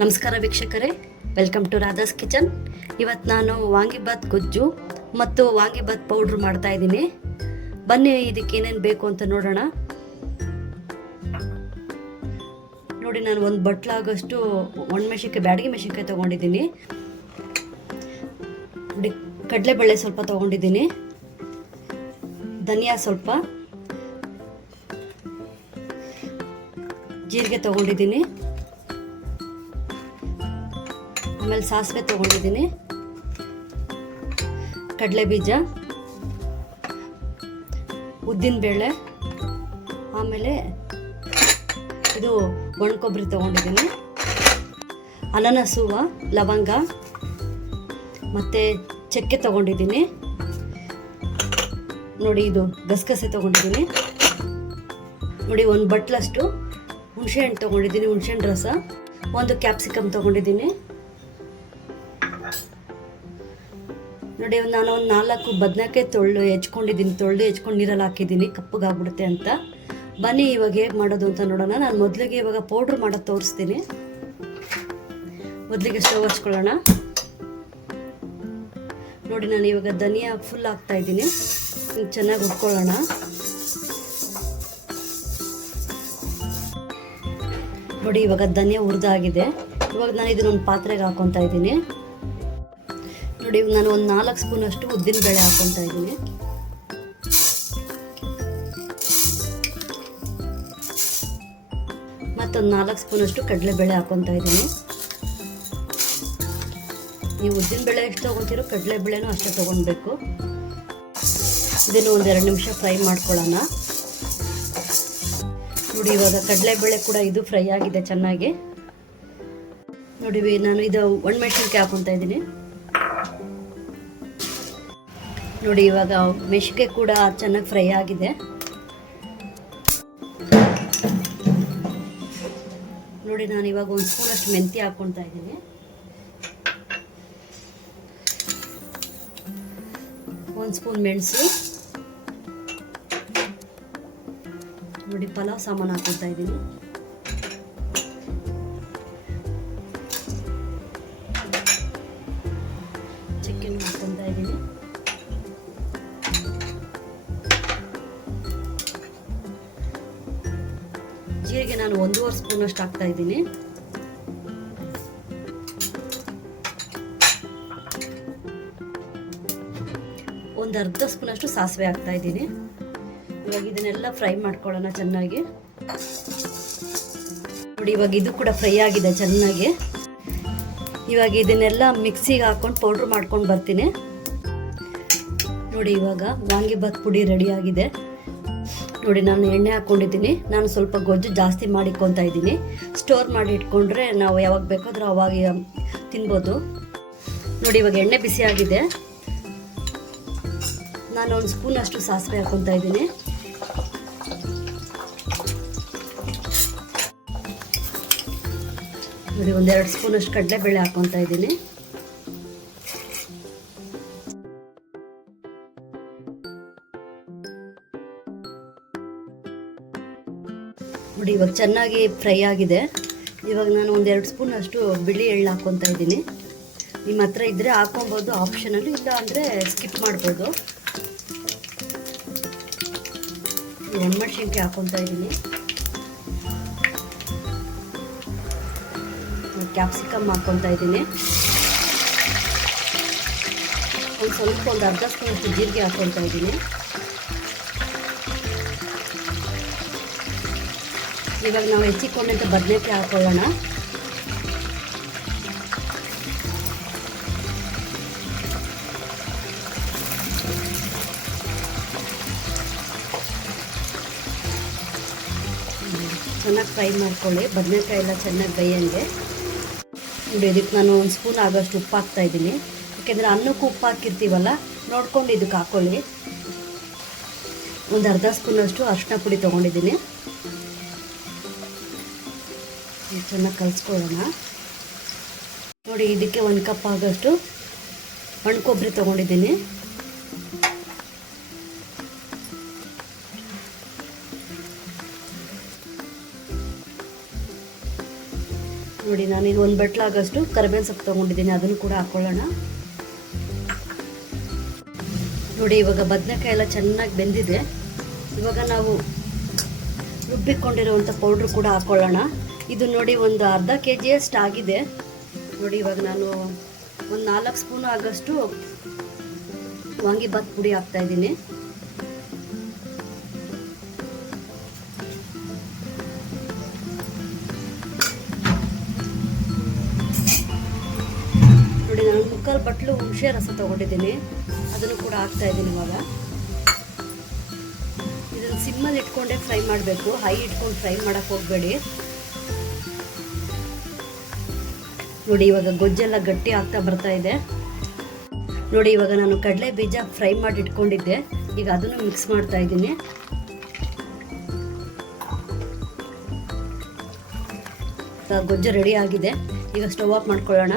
ನಮಸ್ಕಾರ ವೀಕ್ಷಕರೇ, welcome to Radha's kitchen. ಇವತ್ತು ನಾನು ವಾಂಗಿಬಾತ್ ಗೊಜ್ಜು ಮತ್ತು ವಾಂಗಿಬಾತ್ ಪೌಡ್ರ್ ಮಾಡ್ತಾ ಇದ್ದೀನಿ. ಬನ್ನಿ ಇದಕ್ಕೆ ಏನೇನು ಬೇಕು ಅಂತ ನೋಡೋಣ. ನೋಡಿ, ನಾನು ಒಂದು ಬಟ್ಲಾಗಷ್ಟು ಒಣಮೆಣಸಿನ್ಕಾಯಿ, ಬ್ಯಾಡಗಿ ಮೆಣಸಿನ್ಕಾಯಿ ತೊಗೊಂಡಿದ್ದೀನಿ. ನೋಡಿ, ಕಡಲೆಬೇಳೆ ಸ್ವಲ್ಪ ತೊಗೊಂಡಿದ್ದೀನಿ, ಧನಿಯಾ ಸ್ವಲ್ಪ, ಜೀರಿಗೆ ತೊಗೊಂಡಿದ್ದೀನಿ, ಆಮೇಲೆ ಸಾಸಿವೆ ತೊಗೊಂಡಿದ್ದೀನಿ, ಕಡಲೆ ಬೀಜ, ಉದ್ದಿನಬೇಳೆ, ಆಮೇಲೆ ಇದು ಒಣ ಕೊಬ್ಬರಿ ತೊಗೊಂಡಿದ್ದೀನಿ, ಅನಾನಸ್ ಹೂವು, ಲವಂಗ ಮತ್ತು ಚಕ್ಕೆ ತೊಗೊಂಡಿದ್ದೀನಿ. ನೋಡಿ, ಇದು ಗಸಗಸೆ ತೊಗೊಂಡಿದ್ದೀನಿ. ನೋಡಿ, ಒಂದು ಬಟ್ಲಷ್ಟು ಹುಣಸೆಹಣ್ಣು ತೊಗೊಂಡಿದ್ದೀನಿ, ಹುಣಸೆಹಣ್ಣು ರಸ, ಒಂದು ಕ್ಯಾಪ್ಸಿಕಮ್ ತೊಗೊಂಡಿದ್ದೀನಿ. ನೋಡಿ, ನಾನು ಒಂದು 4 ಬದನೆಕಾಯಿ ತೊಳೆದು ಹೆಚ್ಕೊಂಡು ನೀರಲ್ಲಿ ಹಾಕಿದ್ದೀನಿ, ಕಪ್ಪಗಾಗ್ಬಿಡುತ್ತೆ ಅಂತ. ಬನ್ನಿ ಇವಾಗ ಹೇಗೆ ಮಾಡೋದು ಅಂತ ನೋಡೋಣ. ನಾನು ಮೊದಲಿಗೆ ಇವಾಗ ಪೌಡ್ರ್ ಮಾಡೋದು ತೋರಿಸ್ತೀನಿ. ಮೊದಲಿಗೆ ಸ್ಟವ್ ಹಚ್ಕೊಳ್ಳೋಣ. ನೋಡಿ, ನಾನು ಇವಾಗ ಧನಿಯಾ ಫುಲ್ ಹಾಕ್ತಾ ಇದ್ದೀನಿ, ಚೆನ್ನಾಗಿ ಹುರ್ಕೊಳ್ಳೋಣ. ನೋಡಿ, ಇವಾಗ ಧನಿಯಾ ಹುರಿದಾಗಿದೆ. ಇವಾಗ ನಾನು ಇದನ್ನೊಂದು ಪಾತ್ರೆಗೆ ಹಾಕೊತಾ ಇದ್ದೀನಿ. ನೋಡಿ, ನಾನು ಒಂದು 4 ಸ್ಪೂನಷ್ಟು ಉದ್ದಿನಬೇಳೆ ಹಾಕೊತಾ ಇದ್ದೀನಿ. ಮತ್ತೊಂದು 4 ಸ್ಪೂನಷ್ಟು ಕಡಲೆಬೇಳೆ ಹಾಕೊತಾ ಇದ್ದೀನಿ. ನೀವು ಉದ್ದಿನಬೇಳೆ ಎಷ್ಟು ತೊಗೊತೀರೋ ಕಡಲೆಬೇಳೆನೂ ಅಷ್ಟೇ ತೊಗೊಳ್ಬೇಕು. ಇದನ್ನು ಒಂದು 2 ನಿಮಿಷ ಫ್ರೈ ಮಾಡ್ಕೊಳ್ಳೋಣ. ನೋಡಿ, ಇವಾಗ ಕಡಲೆಬೇಳೆ ಕೂಡ ಇದು ಫ್ರೈ ಆಗಿದೆ ಚೆನ್ನಾಗಿ. ನೋಡಿ, ನಾನು ಇದು ಒಣಮೆಣಸಿನ್ಕಾಯಿ ಹಾಕೊತಾ ಇದ್ದೀನಿ. ನೋಡಿ, ಇವಾಗ ಮೆಣಸಿನ್ಕಾಯಿ ಕೂಡ ಚೆನ್ನಾಗಿ ಫ್ರೈ ಆಗಿದೆ. ನೋಡಿ, ನಾನು ಇವಾಗ 1 ಸ್ಪೂನಷ್ಟು ಮೆಂತ್ಯ ಹಾಕ್ಕೊತಾ ಇದ್ದೀನಿ, 1 ಸ್ಪೂನ್ ಮೆಣಸು. ನೋಡಿ, ಪಲಾವ್ ಸಾಮಾನು ಹಾಕ್ಕೊತಾ ಇದ್ದೀನಿ. ಚಿಕನ್ ಹಾಕ್ಕೊತಾ ಇದ್ದೀನಿ. ಜೀರಿಗೆ ನಾನು 1.5 ಸ್ಪೂನಷ್ಟು ಹಾಕ್ತಾ ಇದ್ದೀನಿ. ಒಂದು ಅರ್ಧ ಸ್ಪೂನಷ್ಟು ಸಾಸಿವೆ ಹಾಕ್ತಾ ಇದ್ದೀನಿ. ಇವಾಗ ಇದನ್ನೆಲ್ಲ ಫ್ರೈ ಮಾಡ್ಕೊಳ್ಳೋಣ ಚೆನ್ನಾಗಿ. ನೋಡಿ, ಇವಾಗ ಇದು ಕೂಡ ಫ್ರೈ ಆಗಿದೆ ಚೆನ್ನಾಗಿ. ಇವಾಗ ಇದನ್ನೆಲ್ಲ ಮಿಕ್ಸಿಗೆ ಹಾಕ್ಕೊಂಡು ಪೌಡ್ರ್ ಮಾಡ್ಕೊಂಡು ಬರ್ತೀನಿ. ನೋಡಿ, ಇವಾಗ ವಾಂಗಿಬಾತ್ ಪುಡಿ ರೆಡಿ ಆಗಿದೆ. ನೋಡಿ, ನಾನು ಎಣ್ಣೆ ಹಾಕ್ಕೊಂಡಿದ್ದೀನಿ. ನಾನು ಸ್ವಲ್ಪ ಗೊಜ್ಜು ಜಾಸ್ತಿ ಮಾಡಿಕೊತಾ ಇದ್ದೀನಿ. ಸ್ಟೋರ್ ಮಾಡಿ ಇಟ್ಕೊಂಡ್ರೆ ನಾವು ಯಾವಾಗ ಬೇಕಾದ್ರೂ ಅವಾಗ ತಿನ್ಬೋದು. ನೋಡಿ, ಇವಾಗ ಎಣ್ಣೆ ಬಿಸಿ ಆಗಿದೆ. ನಾನು 1 ಸ್ಪೂನಷ್ಟು ಸಾಸಿವೆ ಹಾಕ್ಕೊತಾ ಇದ್ದೀನಿ. ನೋಡಿ, 1-2 ಸ್ಪೂನಷ್ಟು ಕಡಲೆಬೇಳೆ ಹಾಕ್ಕೊತಾ ಇದ್ದೀನಿ. ನೋಡಿ, ಇವಾಗ ಚೆನ್ನಾಗಿ ಫ್ರೈ ಆಗಿದೆ. ಇವಾಗ ನಾನು 1-2 ಸ್ಪೂನಷ್ಟು ಬಿಳಿ ಎಳ್ಳು ಹಾಕ್ಕೊತಾ ಇದ್ದೀನಿ. ನಿಮ್ಮ ಹತ್ರ ಇದ್ದರೆ ಹಾಕೊಬೋದು, ಆಪ್ಷನಲ್ಲು, ಇಲ್ಲ ಅಂದರೆ ಸ್ಕಿಪ್ ಮಾಡ್ಬೋದು. ಒಣಮೆಣಸಿನ್ಕಾಯಿ ಹಾಕ್ಕೊತಾ ಇದ್ದೀನಿ, ಕ್ಯಾಪ್ಸಿಕಮ್ ಹಾಕ್ಕೊತಾ ಇದ್ದೀನಿ, ಒಂದು ಅರ್ಧ ಸ್ಪೂನಷ್ಟು ಜೀರಿಗೆ ಹಾಕ್ಕೊತಾ ಇದ್ದೀನಿ. ಇವಾಗ ನಾವು ಹೆಚ್ಚಿಕೊಂಡಂತೆ ಬದನೆಕಾಯಿ ಹಾಕೊಳ್ಳೋಣ. ಚೆನ್ನಾಗಿ ಫ್ರೈ ಮಾಡ್ಕೊಳ್ಳಿ, ಬದನೆಕಾಯಿ ಎಲ್ಲ ಚೆನ್ನಾಗಿ ಬೇಯಂಗೆ. ನೋಡಿ, ಇದಕ್ಕೆ ನಾನು 1 ಸ್ಪೂನ್ ಆಗೋಷ್ಟು ಉಪ್ಪು ಹಾಕ್ತಾ ಇದ್ದೀನಿ. ಯಾಕೆಂದರೆ ಅನ್ನಕ್ಕೂ ಉಪ್ಪು ಹಾಕಿರ್ತೀವಲ್ಲ, ನೋಡ್ಕೊಂಡು ಇದಕ್ಕೆ ಹಾಕ್ಕೊಳ್ಳಿ. ಒಂದು ಅರ್ಧ ಸ್ಪೂನಷ್ಟು ಅರಿಶಿನ ಪುಡಿ ತೊಗೊಂಡಿದ್ದೀನಿ. ಚೆನ್ನಾಗಿ ಕಲಿಸ್ಕೊಳ್ಳೋಣ. ನೋಡಿ, ಇದಕ್ಕೆ 1 ಕಪ್ ಆಗೋಷ್ಟು ಒಣ ಕೊಬ್ಬರಿ ತೊಗೊಂಡಿದ್ದೀನಿ. ನೋಡಿ ನಾನು ಇದು 1 ಬಟ್ಲಾಗಷ್ಟು ಕರಿಬೇವಿನ ಸೊಪ್ಪು ತೊಗೊಂಡಿದ್ದೀನಿ, ಅದನ್ನು ಕೂಡ ಹಾಕ್ಕೊಳ್ಳೋಣ. ನೋಡಿ ಇವಾಗ ಬದನೆಕಾಯಿ ಎಲ್ಲ ಚೆನ್ನಾಗಿ ಬೆಂದಿದೆ. ಇವಾಗ ನಾವು ರುಬ್ಬಿಕೊಂಡಿರುವಂಥ ಪೌಡ್ರ್ ಕೂಡ ಹಾಕ್ಕೊಳ್ಳೋಣ. ಇದು ನೋಡಿ ಒಂದು ಅರ್ಧ kg ಅಷ್ಟು ಆಗಿದೆ. ನೋಡಿ ಇವಾಗ ನಾನು ಒಂದು 4 ಸ್ಪೂನ್ ಆಗೋಷ್ಟು ವಾಂಗಿಬಾತ್ ಪುಡಿ ಹಾಕ್ತಾಯಿದ್ದೀನಿ. ನೋಡಿ ನಾನು 3/4 ಬಟ್ಲು ಹುಣಸೆ ರಸ ತೊಗೊಂಡಿದ್ದೀನಿ, ಅದನ್ನು ಕೂಡ ಹಾಕ್ತಾಯಿದ್ದೀನಿ. ಇವಾಗ ಇದನ್ನು ಸಿಮ್ಮಲ್ಲಿ ಇಟ್ಕೊಂಡೇ ಫ್ರೈ ಮಾಡಬೇಕು, ಹೈ ಇಟ್ಕೊಂಡು ಫ್ರೈ ಮಾಡೋಕ್ಕೆ ಹೋಗಬೇಡಿ. ನೋಡಿ ಇವಾಗ ಗೊಜ್ಜೆಲ್ಲ ಗಟ್ಟಿ ಆಗ್ತಾ ಬರ್ತಾ ಇದೆ. ನೋಡಿ ಇವಾಗ ನಾನು ಕಡಲೆ ಬೀಜ ಫ್ರೈ ಮಾಡಿ ಇಟ್ಕೊಂಡಿದ್ದೆ, ಈಗ ಅದನ್ನು ಮಿಕ್ಸ್ ಮಾಡ್ತಾ ಇದ್ದೀನಿ. ಗೊಜ್ಜು ರೆಡಿ ಆಗಿದೆ. ಈಗ ಸ್ಟವ್ ಆಫ್ ಮಾಡ್ಕೊಳ್ಳೋಣ.